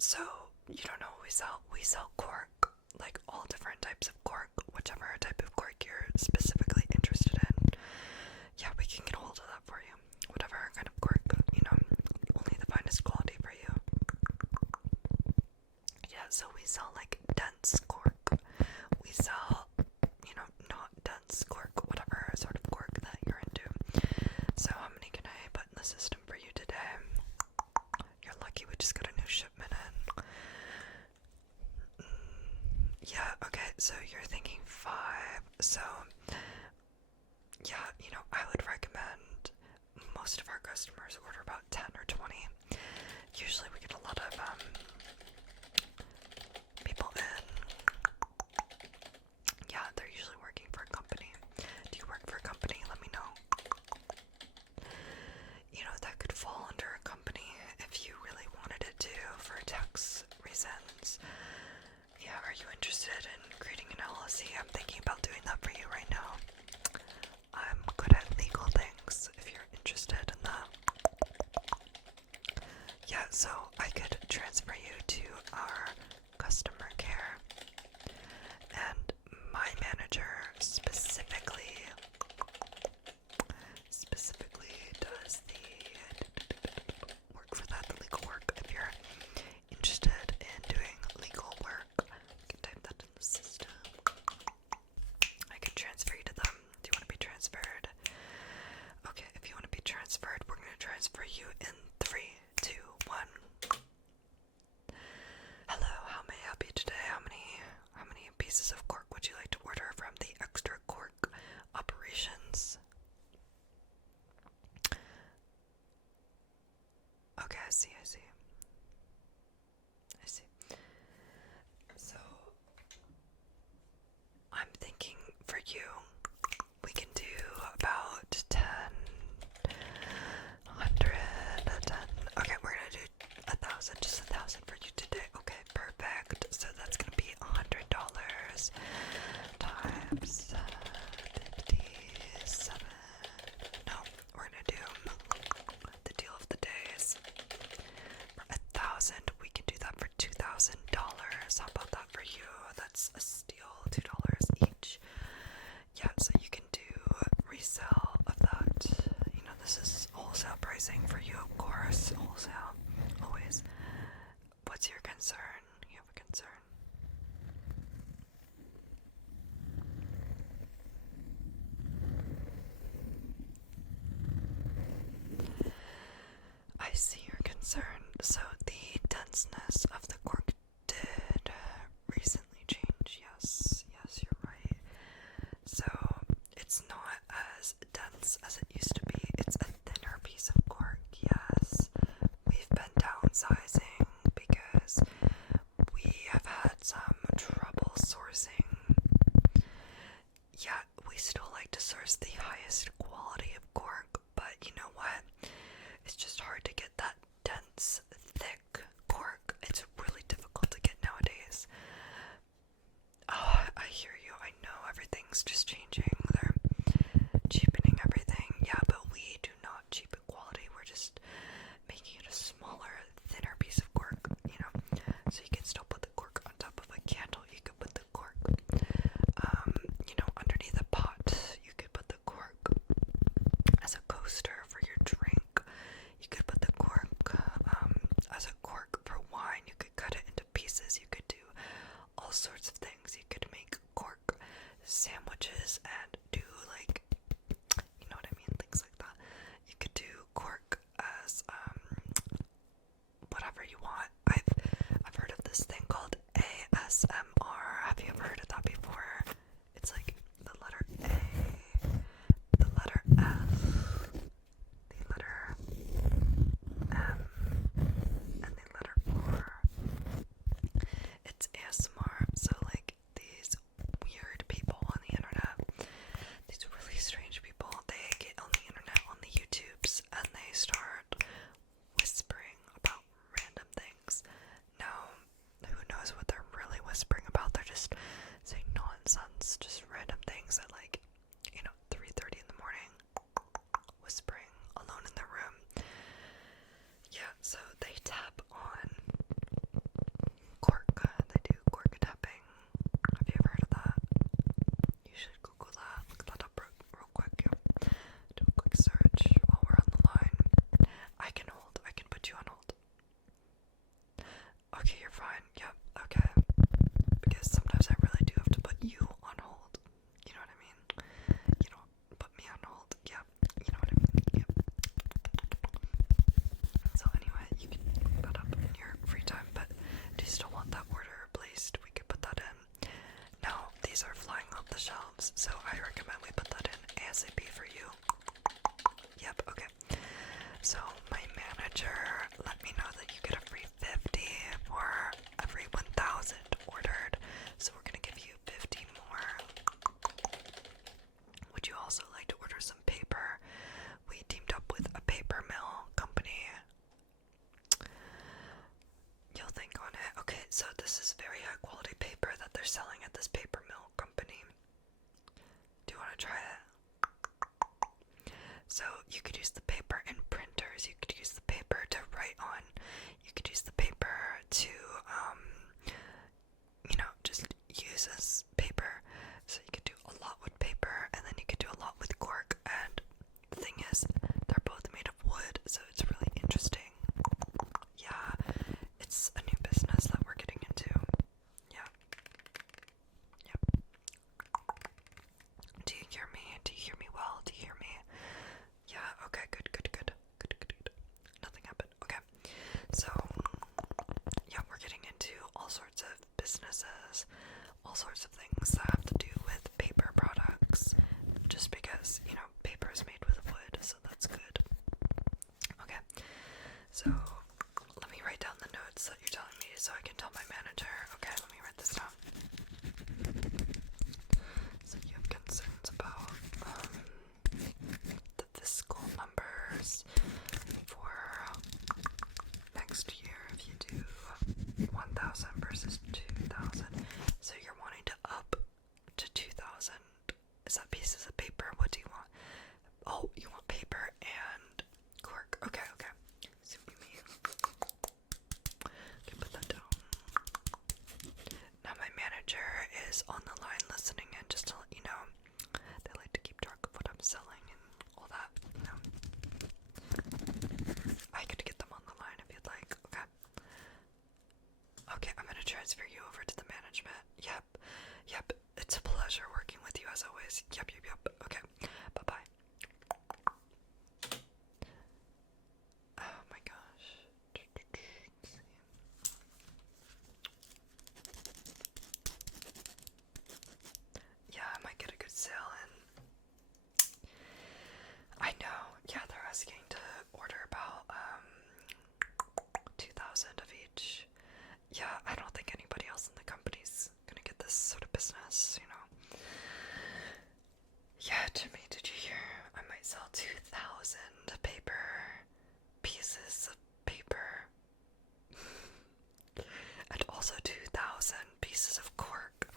So, you don't know what we sell cork, like all different types of cork, whichever type of cork you're specifically interested in. Yeah, we can get a hold of that for you. Whatever kind of cork, only the finest quality for you. Yeah, so we sell like dense cork. We sell, not dense cork, whatever sort of cork that you're into. So how many can I put in the system for you today? You're lucky we just got a new shipment in. Yeah, okay, so you're thinking 5. So, yeah, I would recommend most of our customers order about 10 or 20. Usually we get a lot of people in. Yeah, they're usually working for a company. Do you work for a company? Let me know. That could fall under a company if you really wanted it to for tax reasons. Yeah, are you interested in creating an LLC? I'm thinking about doing that for you right now. I'm good at legal things if you're interested in that. Yeah, so I could transfer you to our customer care, and my manager specifically does the work for that, the legal work. If you're interested in doing legal work, I can type that in the system. I can transfer you to them. Do you want to be transferred? Okay, if you want to be transferred, we're going to transfer you in 3, 2, 1. Hello, how may I help you today? How many pieces of cork would you like to order from the Extra Cork operations? Okay, I see. So, I'm thinking for you, we can do about 10, 100, 10. Okay, we're gonna do 1,000, just 1,000 for you today. Okay, perfect. So that's gonna be $100 times 57. No, we're gonna do the deal of the days. For 1,000, we can do that for $2,000. How about that for you? That's a steal, $2 each. Yeah, so you can do resell of that. This is wholesale pricing for you, of course. Wholesale, always. What's your concern? You have a concern? I see your concern. So the denseness of the cork did recently change. Yes, you're right. So it's not as dense as it used to be. It's a thinner piece of cork. Yes, we've been downsizing because we have had some trouble sourcing. Yeah, we still like to source the highest quality of cork, but you know what? It's just hard to get that dense, thick cork. It's really difficult to get nowadays. Oh, I hear you. I know everything's just changing. They're cheapening everything. Yeah, but we do not cheapen quality. We're just making it a smaller, thinner piece of cork, so you can still put the cork on top of a candle. You could put the cork, underneath a pot. You could put the cork as a coaster for your drink. You could put the cork as a cork for wine. You could cut it into pieces. You could do all sorts of things. You could make cork sandwiches and do you know what I mean, things like that. You could do cork as whatever you want. I've heard of this thing called ASMR. Have you ever heard of that before? It's like the letter A, the letter F, the letter M, and the letter R. It's ASMR. So these weird people on the internet, these really strange people, they get on the internet, on the YouTubes, and they start whispering about random things. Now, who knows what they're really whispering about? They're just saying nonsense, just random things at 3:30 in the morning, whispering alone in their room. Yeah, so they tap on still want that order placed, we could put that in. Now, these are flying off the shelves, so I recommend we put that in ASAP for you. Yep, okay. So, my manager let me know that you get a free 50 for every 1,000 ordered, so we're gonna give you 50 more. Would you also like to order some paper? We teamed up with a paper mill company. You'll think on it. Okay, so this is very high quality paper that they're selling at this paper mill company. Do you want to try it? So you could use the paper in printers, you could use the paper to write on, you could use the paper to, just use as paper. So you could do a lot with paper, and then you could do a lot with cork, and the thing is, they're both made of wood, so it's really interesting. Yeah, it's a new business that we're getting into. Yeah. Yep. Do you hear me? Do you hear me well? Do you hear me? Yeah, okay, good. Nothing happened. Okay. So, yeah, we're getting into all sorts of businesses, all sorts of things that have to do with paper products, just because, paper is made with wood, so that's good. Okay. So, let me write down the notes that you're telling me so I can tell my manager. Okay, let me write this down. So you have concerns about the fiscal numbers for next year if you do 1,000 versus 2,000. So you're wanting to up to 2,000. Is that pieces of paper? What do you want? Oh, you want paper and cork. Okay. See what you mean. Okay, put that down. Now my manager is on the line listening in, just to let you know. They like to keep track of what I'm selling and all that, I could get them on the line if you'd like. Okay. Okay, I'm gonna transfer you over to the management. Yep. It's a pleasure working with you as always. Yep. Okay. Bye-bye. Oh my gosh. Yeah, I might get a good sale in. I know. Yeah, they're asking to order about 2,000 of each. Yeah, I don't think anybody else in the company's gonna get this sort of business, Yeah, Jimmy, did you hear? I might sell 2,000 pieces of paper. And also 2,000 pieces of cork.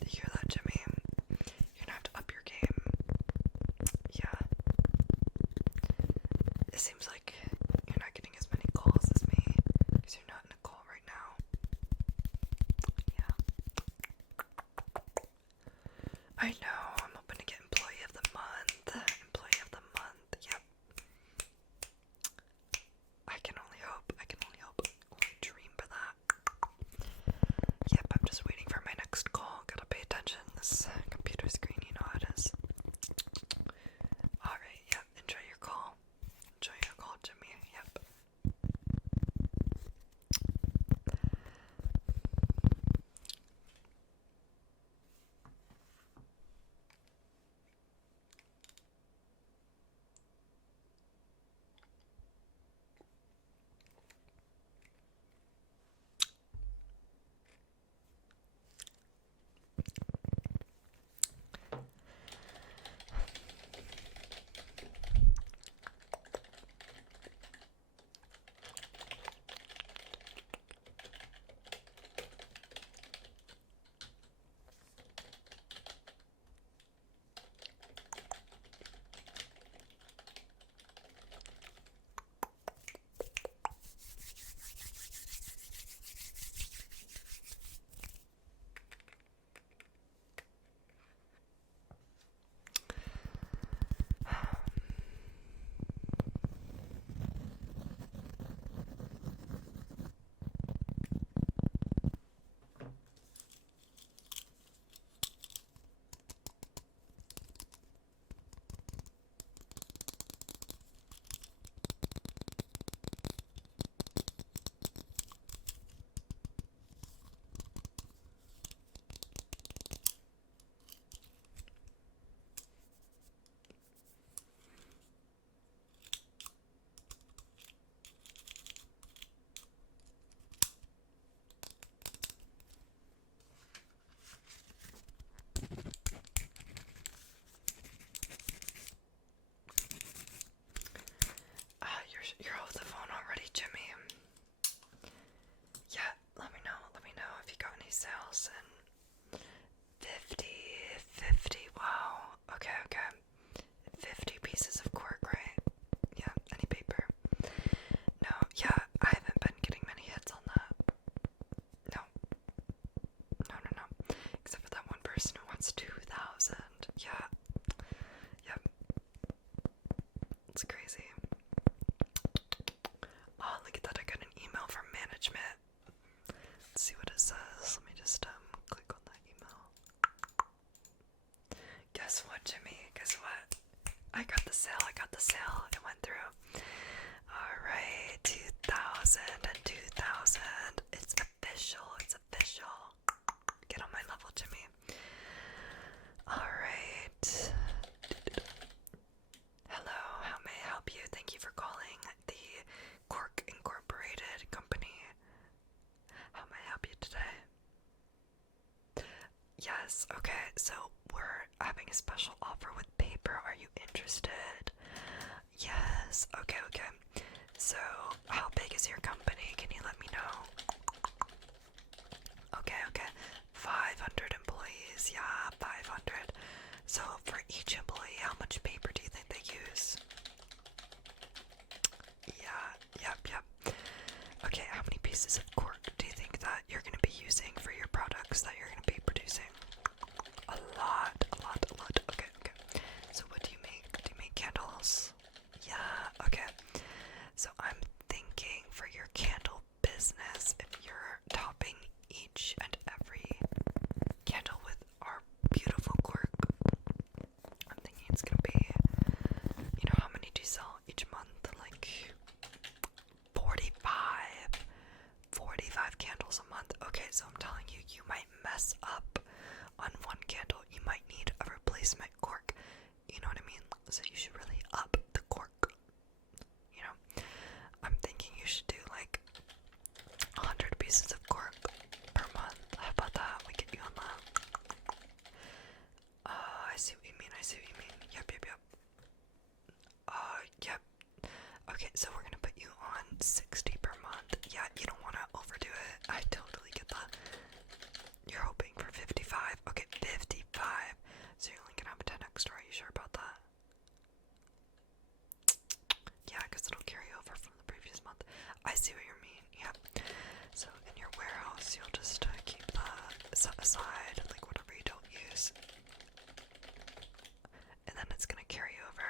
Did you hear that, Jimmy? You're gonna have to up your game. Yeah. It seems like you're not getting as many calls as me, because you're not in a call right now. Yeah. I know, I'm hoping to get Employee of the Month. Yep. I can only hope. Only dream for that. Yep, I'm just waiting for my next call. Gotta pay attention. This computer screen, you know how it is. Alright, yep, enjoy your call. Jimmy. Yep. 50, wow. Okay, okay. 50 pieces of cork, right? Yeah, any paper. No, yeah, I haven't been getting many hits on that. No. No. Except for that one person who wants 2,000. Yeah. Yep. It's crazy. Oh, look at that. I got an email from management. Let's see what it says. Let me just click on that email. Guess what, Jimmy? Guess what? I got the sale. It went through. Alright, 2,000 and 2,000. It's official. Get on my level, Jimmy. Alright. Hello, how may I help you? Thank you for calling the Cork Incorporated company. How may I help you today? Yes, okay, so we're having a special offer with paper. Are you interested? Yes, okay. So, how big is your company? Can you let me know? Okay. 500 employees, yeah, 500. So, for each employee, how much paper do you think they use? Yeah, yep. Okay, how many pieces of cork do you think that you're going to be using for your products that you're going to be producing? A lot. Okay. So what do you make? Do you make candles? Yeah, okay. So I'm thinking for your candle business, if you're topping each and every candle with our beautiful cork, I'm thinking it's gonna be, how many do you sell each month? Like 45 candles a month. Okay, so I'm telling you, you might mess up on one candle. You might need a replacement cork. You know what I mean? So you should really up the cork. I'm thinking you should do like 100 pieces of cork per month. How about that? We get you on that. I see what you mean. Yep. Yep. Okay, so we're gonna put you on 60 per month. Yeah, you don't wanna overdo it. I totally get that. You're hoping for 55. Okay, 55. So you're only gonna have 10 extra. Are you sure about that? Yeah, because it'll carry over from the previous month. I see what you mean. Yeah. So in your warehouse, you'll just keep that set aside, like whatever you don't use, and then it's gonna carry over.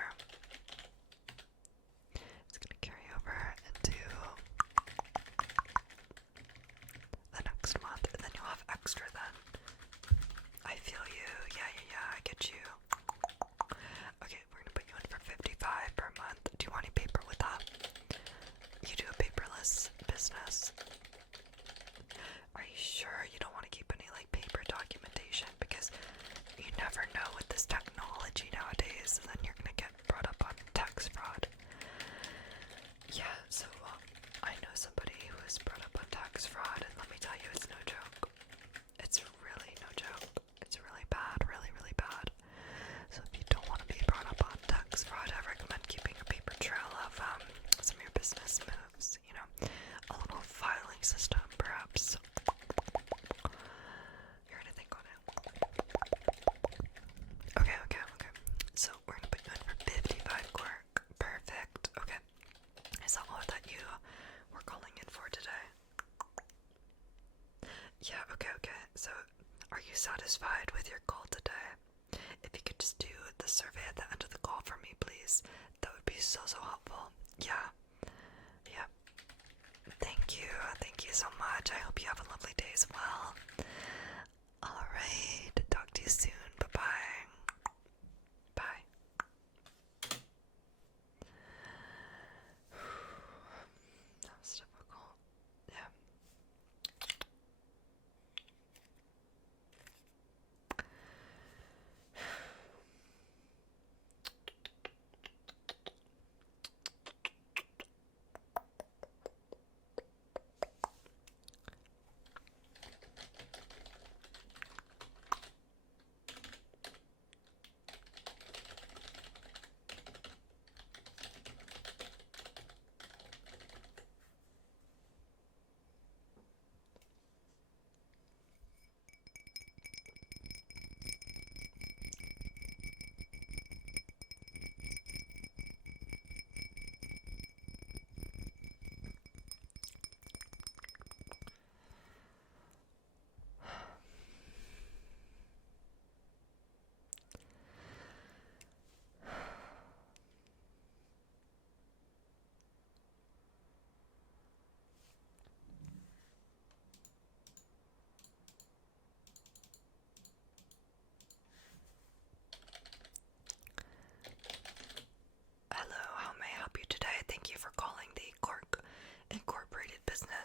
Into the next month, and then you'll have extra then. I feel you. Yeah, I get you. Okay, we're gonna put you in for 55 per month. Do you want any paper with that? You do a paperless business. Are you sure you don't want to keep any like paper documentation? Because you never know with this technology nowadays, and then you're gonna get brought up on tax fraud. Yeah, so I know somebody who was brought up on tax fraud, and let me tell you, it's no joke. It's really no joke. It's really bad, really bad. So if you don't want to be brought up on tax fraud, I recommend keeping a paper trail of some of your business moves, a little filing system, perhaps. You're gonna think on it. Okay. So we're gonna put you in for 55 cork. Perfect. Okay. Is that all that you were calling in for today? Yeah, okay. So, are you satisfied with your call today? If you could just do the survey at the end of the call for me, please. That would be so helpful. Yeah. Thank you so much. I hope you have a lovely day as well. Alright, talk to you soon. Bye-bye. Bye. That was difficult. Yeah.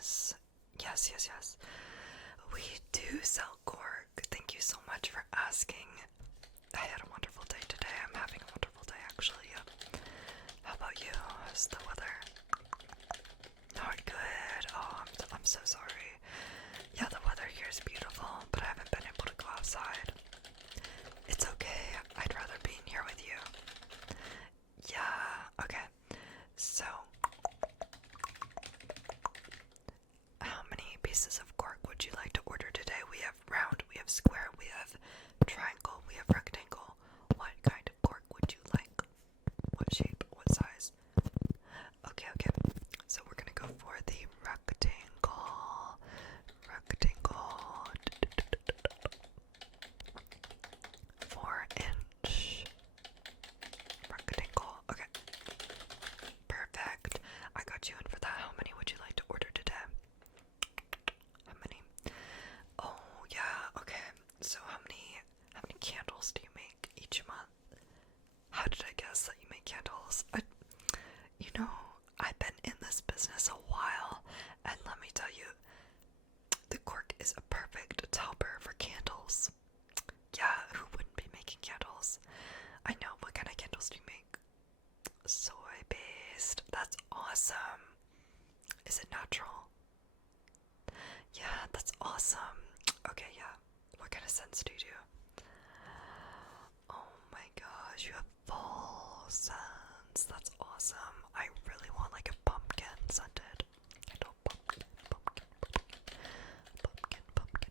Yes. Yes, yes, yes. We do sell Cork. Thank you so much for asking. I had a wonderful day today. I'm having a wonderful day, actually. Yeah. How about you? How's the weather? Not good. Oh, I'm so sorry. Yeah, the weather here is beautiful, but I haven't been able to go outside. It's okay. I'd rather be in here with you. Yeah, okay. So, how many pieces of cork would you like to order today? We have round, we have square, we have triangle, we have rectangle. What kind of cork would you like? What shape? What size? Okay, okay. So we're gonna go for the rectangle. Rectangle. 4-inch rectangle. Okay. Perfect. I got you in for that. How many would you like to order today? How many? Oh yeah, okay. So how many candles do you make each month? How did I guess that you make candles? You know, I've been in this business a while, and let me tell you, the cork is a perfect topper for candles. Yeah, who wouldn't be making candles? I know. What kind of candles do you make? Soy-based. That's awesome. Is it natural? Yeah, that's awesome. Okay, yeah. What kind of scents do you do? Oh my gosh, you have fall scents. That's awesome. I really want like a pumpkin scented.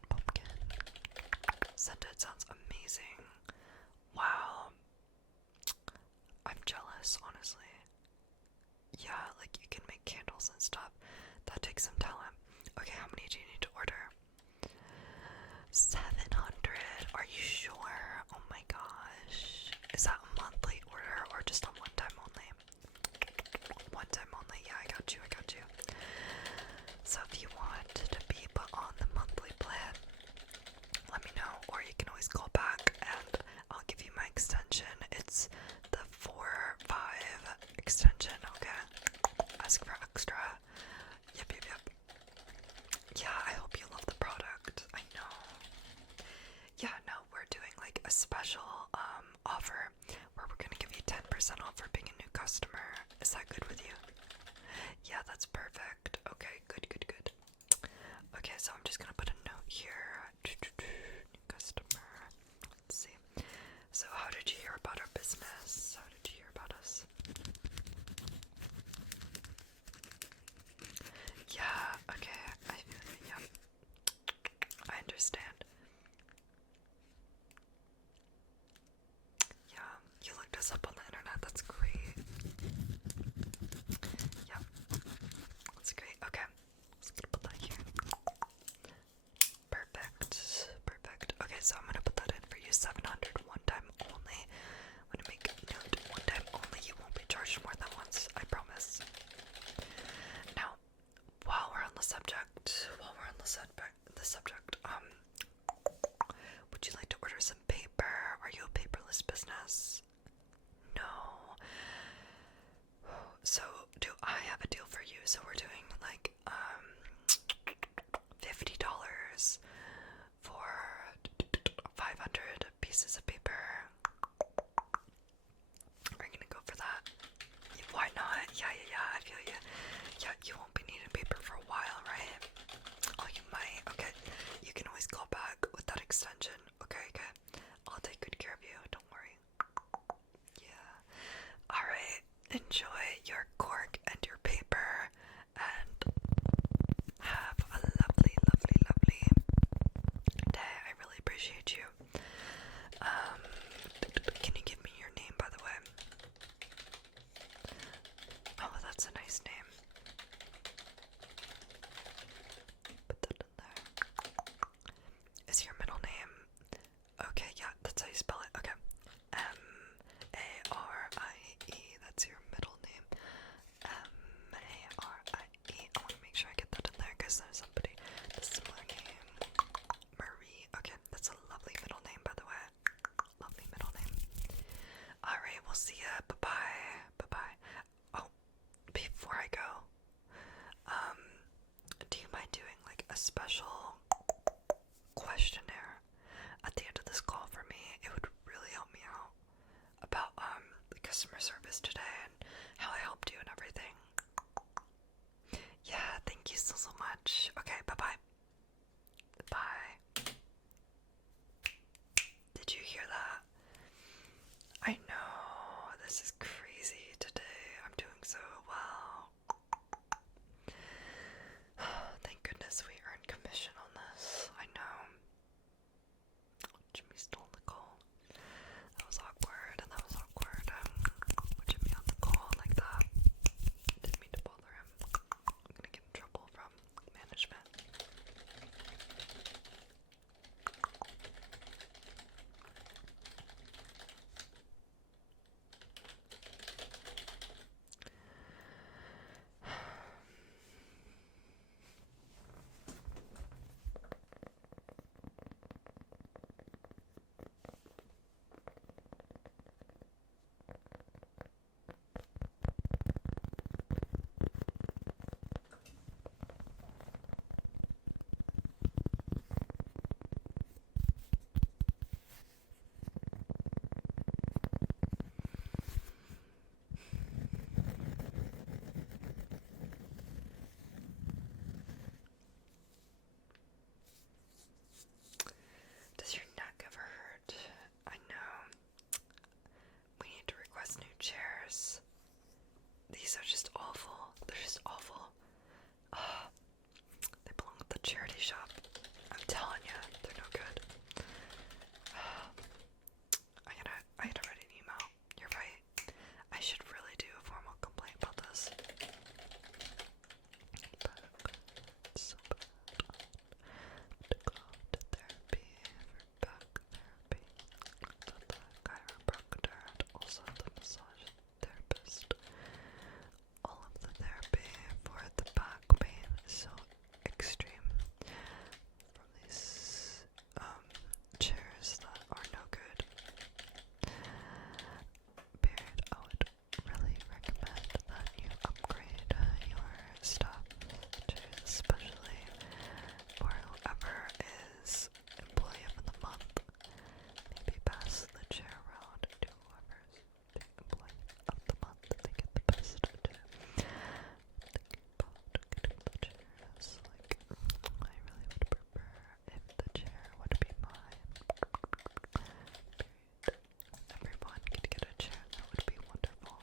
Pumpkin. Scented sounds amazing. Wow. I'm jealous, honestly. Yeah, like you can make candles and stuff. That takes some talent. Okay, how many do you need to order? 700. Are you sure? Oh my gosh. Is that a monthly order or just a one-time only? One time only. Yeah, I got you. So if you want to be put on the monthly plan, let me know, or you can always call back and I'll give you my extension. It's the 4-5 extension, okay? Ask for extra. Yep. Yeah, I hope you love the product. I know. Yeah, no, we're doing like a special offer where we're gonna give you 10% off for being a new customer. Is that good with you? Yeah, that's perfect. Okay, good. Okay, so I'm just gonna put a note here. New customer. Let's see. So how did you hear about our business? How did you hear about us? Yeah, okay. Yeah. I understand. Yeah, you looked us up on the internet. That's great. Yeah, that's great. Okay, just gonna put that here. Perfect. Okay, so I'm gonna put that in for you. 700, one time only. I'm gonna make a note. One time only. You won't be charged more than once. I promise. Now, while we're on the subject, would you like to order some paper? Are you a paperless business? No. So, do I have a deal for you? So we're doing like $50 for 500 pieces of paper. Are you gonna go for that? Why not? Yeah, I feel you. Yeah, you won't be needing paper for a while, right? Oh, you might. Okay, you can always call back with that extension. Okay. I'll take good care of you. Don't worry. Yeah. Alright, enjoy your cork and your paper, and have a lovely day. I really appreciate you. Can you give me your name, by the way? Oh, that's a nice name. Put that in there. Is your middle name? Okay, yeah, that's how you spell it. Okay. M-A-R-I-E. That's your middle name. M-A-R-I-E. I want to make sure I get that in there because there's somebody with a similar name. Marie. Okay, that's a lovely a special questionnaire at the end of this call for me, it would really help me out about the customer service today and how I helped you and everything. Yeah, thank you so much. Okay, bye-bye. Bye. Did you hear that? I know, this is crazy today. I'm doing so well. Thank goodness we earned commission on this. I know. Jimmy stole the call. That was awkward, and that was awkward. Jimmy on the call like that. Didn't mean to bother him. I'm gonna get in trouble from management. Does your neck ever hurt? I know. We need to request new chairs. These are just awful. They're just awful. They belong at the charity shop. I'm telling you, they're no good. I gotta write an email. You're right. I should really do a formal complaint about this. It's so bad. To go to therapy for back therapy. The chiropractor and also the massage therapist. All of the therapy for the back pain is so extreme from these chairs that are no good. Period. I would really recommend that you upgrade your stuff, chairs, especially for whoever is employee of the month. Maybe pass the chair around to whoever's the employee of the month. They get the best chair. Thinking about getting the chairs, like, I really would prefer if the chair would be mine. Period. Everyone could get a chair, that would be wonderful.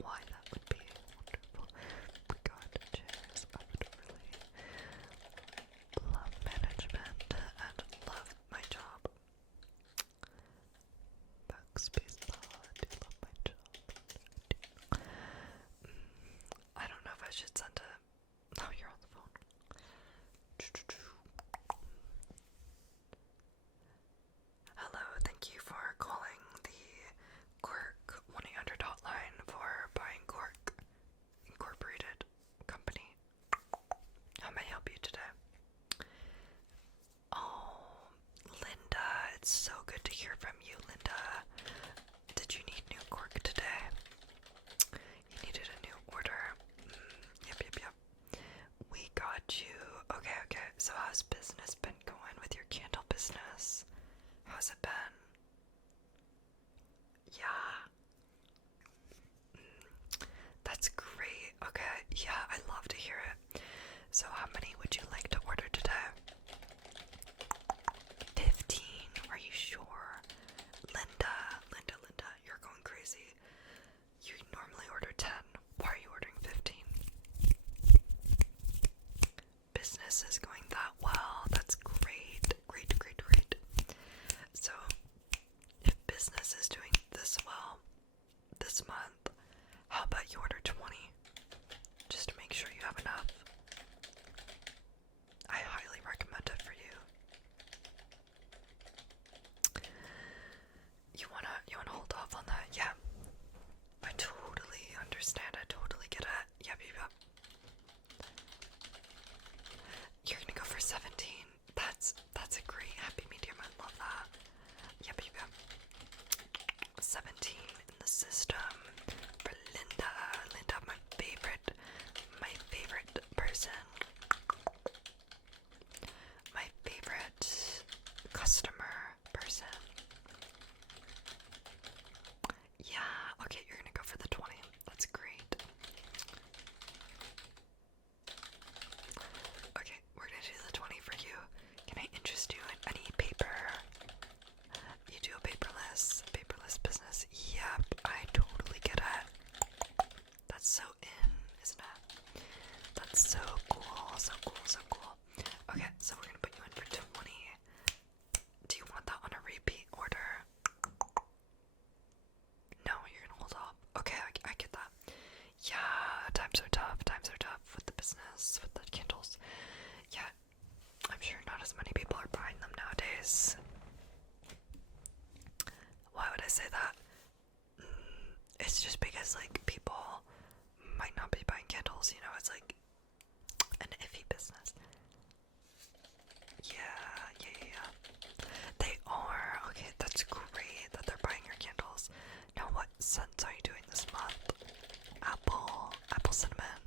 Why that would be wonderful? We got chairs. I would really love management and love my job. Backspace, I do love my job. I don't know if I should send a... Oh, you're on the phone. Hello, thank you for calling the Cork 1-800 hotline for buying Cork Incorporated Company. How may I help you today? Oh, Linda, it's so good to hear from you, Linda. Did you need new Cork today? You needed a new order. Yep. We got you. Okay. So how's business been going with your candle business? How's it been? Yeah. That's great. Okay. Yeah, I love to hear it. So how many would you like to order today? 15. Are you sure? Linda, you're going crazy. You normally order 10. Why are you ordering 15? Business is going that well. That's great. So, if business is doing this well this month, how about you order 20? Just to make sure you have enough. I highly recommend it for you. You wanna hold off on that? Yeah. I totally understand. I totally get it. Yep. You're gonna So cool, so cool, so cool. Okay, so we're gonna put you in for 20. Do you want that on a repeat order? No, you're gonna hold off. Okay, I get that. Yeah, times are tough with the business, with the candles. Yeah, I'm sure not as many people are buying them nowadays. Why would I say that? It's just because, like, people might not be buying candles, you know, it's like an iffy business. Yeah. They are. Okay, that's great that they're buying your candles. Now, what scents are you doing this month? Apple cinnamon.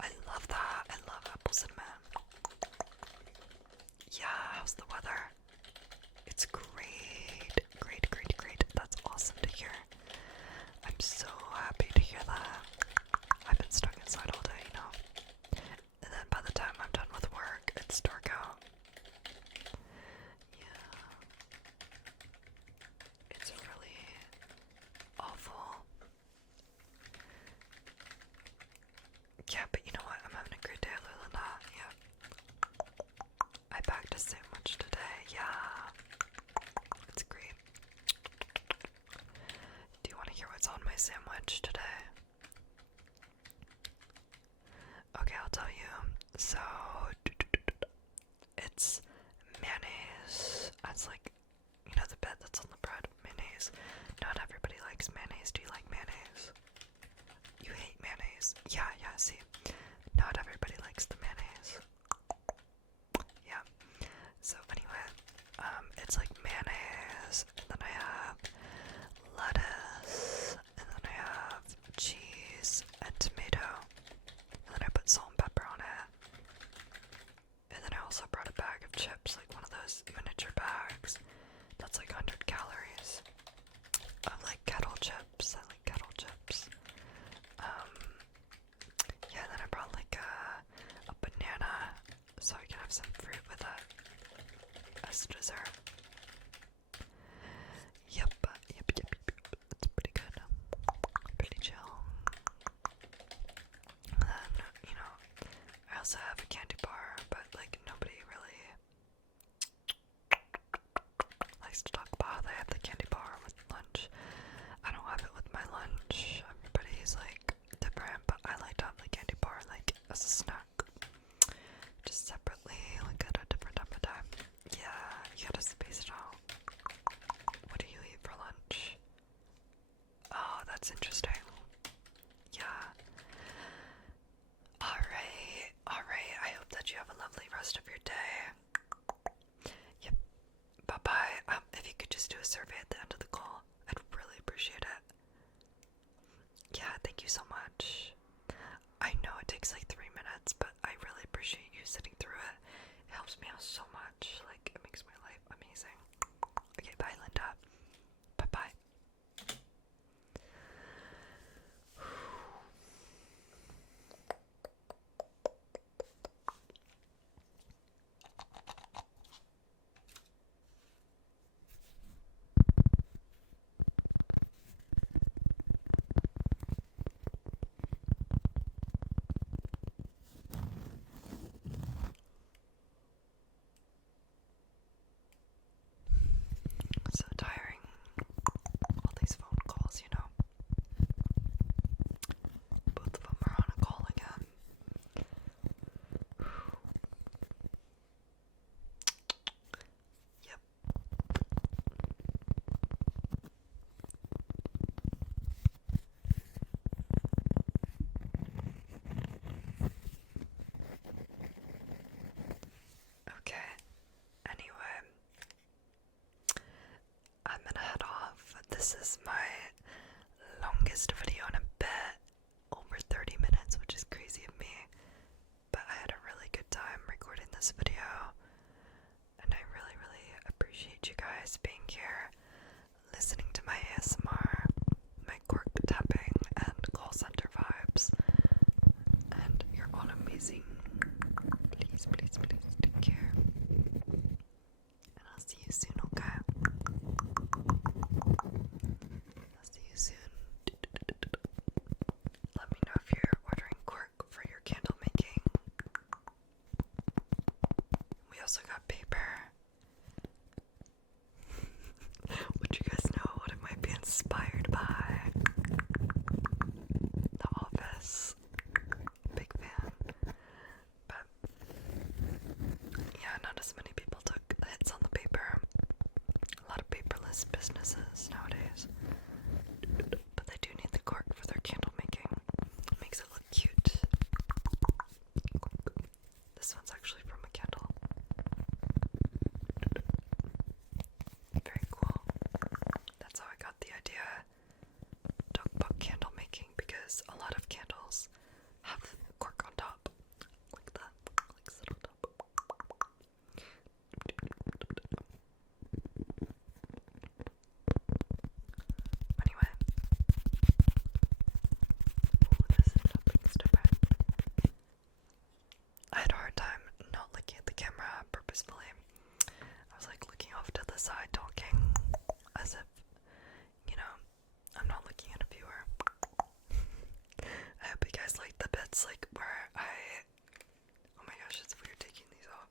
I love that. I love apple cinnamon. Yeah, how's the weather? It's great. That's awesome to hear. I'm so happy to hear that. I've been stuck inside all day, you know. And then by the time I'm done with work, it's dark out. Yeah. It's really awful. Yeah, but you know what? I'm having a great day other than that. Yeah. I packed a sandwich today. Yeah. It's great. Do you want to hear what's on my sandwich today? Okay, I'll tell you. So, it's mayonnaise. That's like, you know, the bed that's on the bread. Mayonnaise. Not everybody likes mayonnaise. Do you like mayonnaise? You hate mayonnaise. Yeah, see. Not everybody likes the mayonnaise. Yeah. So anyway, it's like mayonnaise, and then I have lettuce, and then I have cheese and tomato, and then I put salt and pepper on it. And then I also brought a bag of chips, like one of those miniature bags. That's like 100 calories of like kettle chips. I like kettle chips. Yeah, then I brought like a banana so I can have some fruit with it as dessert. Yep. It's pretty good. Pretty chill. And then, you know, I also have a candy bar, but like nobody really likes to talk about how they have the candy bar with lunch. I don't have it with my lunch. Everybody's like different, but I like to have the candy bar like as a snack. Just separately, like at a different time. Yeah, you gotta space it out. What do you eat for lunch? Oh, that's interesting. Yeah. Alright. I hope that you have a lovely rest of your day. Yep. Bye-bye. If you could just do a survey at the end of the call, I'd really appreciate it. Yeah, thank you so much. I know it takes like 3 minutes, but I really appreciate you sitting through it. It helps me out so much. Like, it makes my life amazing. Okay, bye, Linda. Bye-bye. So tiring. All these phone calls, you know. Both of them are on a call again. Yep. Okay. Anyway, I'm gonna head off. This is my longest video in a bit, over 30 minutes, which is crazy of me. But I had a really good time recording this video, and I really appreciate you guys being here, listening to my ASMR, my Cork tapping, and call center vibes. And you're all amazing. Please take care. And I'll see you soon, okay? I'll see you soon. Let me know if you're ordering Cork for your candle making. businesses nowadays. But they do need the cork for their candle making. It makes it look cute. This one's actually from a candle. Very cool. That's how I got the idea to talk about candle making, because a lot of candles have cork on top. Like that. Like this little top. Anyway. Ooh, this is nothing stupid. I had a hard time not looking at the camera purposefully. I was like looking off to the side talking as if, you know, I'm not looking at a viewer. I hope you guys like the bits like where oh my gosh, it's weird taking these off.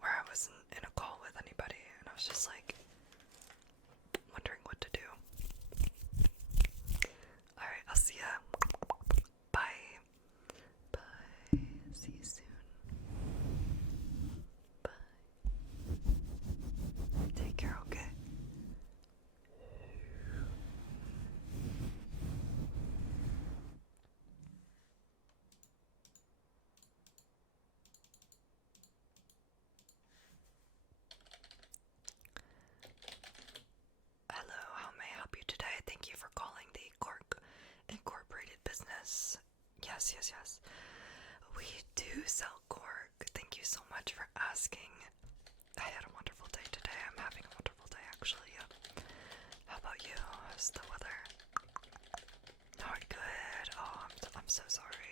Where I wasn't in a call with anybody and I was just like wondering what to do. Alright, I'll see ya. Bye. Bye. See you soon. Bye. Take care, okay? Hello, how may I help you today? Thank you for calling the Cork Incorporated business. Yes, yes, yes. We do sell cork. Thank you so much for asking. I had a wonderful day today. I'm having a wonderful day, actually. Yep. How about you? How's the weather? Not good. Oh, I'm so sorry.